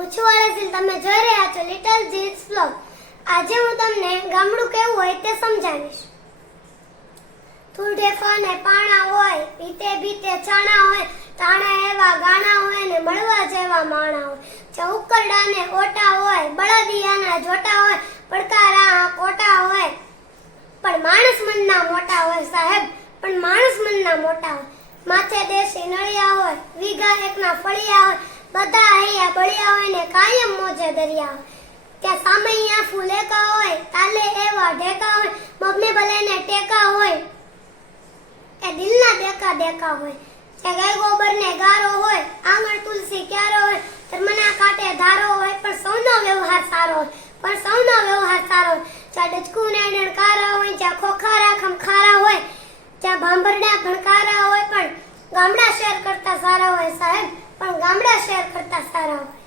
હું છું આરસીલ, તમે જોઈ રહ્યા છો લિટલ જીસ વ્લોગ। આજે હું તમને ગામડું કેવું હોય તે સમજાવીશ। થૂડે ફાને પાણા હોય, ભીતે ભીતે છાણા હોય, તાણા એવા ગાણા હોય ને મળવા જેવા માણા હોય। જ્યાં ઉકરડા ને ઓટા હોય, બળદિયાના જોટા હોય, પડકારા કોટા હોય, પણ માણસ મનના મોટા હોય સાહેબ, પણ માણસ મનના મોટા હોય। માથે દેશી નળિયા હોય, વીઘા એકના ફળિયા હોય, બધા હૈયા બળિયા હોય ને કાયમ મોજે દરિયા હોય। ત્યાં સામૈયા ફૂલેકા હોય, તાલે એવા ઢેકા હોય, મમ્મી ભલે ને ટેકા હોય, એ દિલના દેકા દેકા હોય। ત્યાં ગાય ગોબર ને ગારો હોય, આંગણ તુલસી ક્યારો હોય, ધર્મના કાંઠે ધારો હોય, પણ સૌનો વ્યવહાર સારો હોય, પણ સૌનો વ્યવહાર સારો હોય। જ્યાં ડચકું ને ડણકારા હોય, જ્યાં ખોખારા ખમખારા હોય, જ્યાં ભાંભરડા ભણકારા હોય, પણ ગામડા શહેર કરતા સારા હોય સાહેબ, પણ ગામડા શહેર કરતા સારા હોય।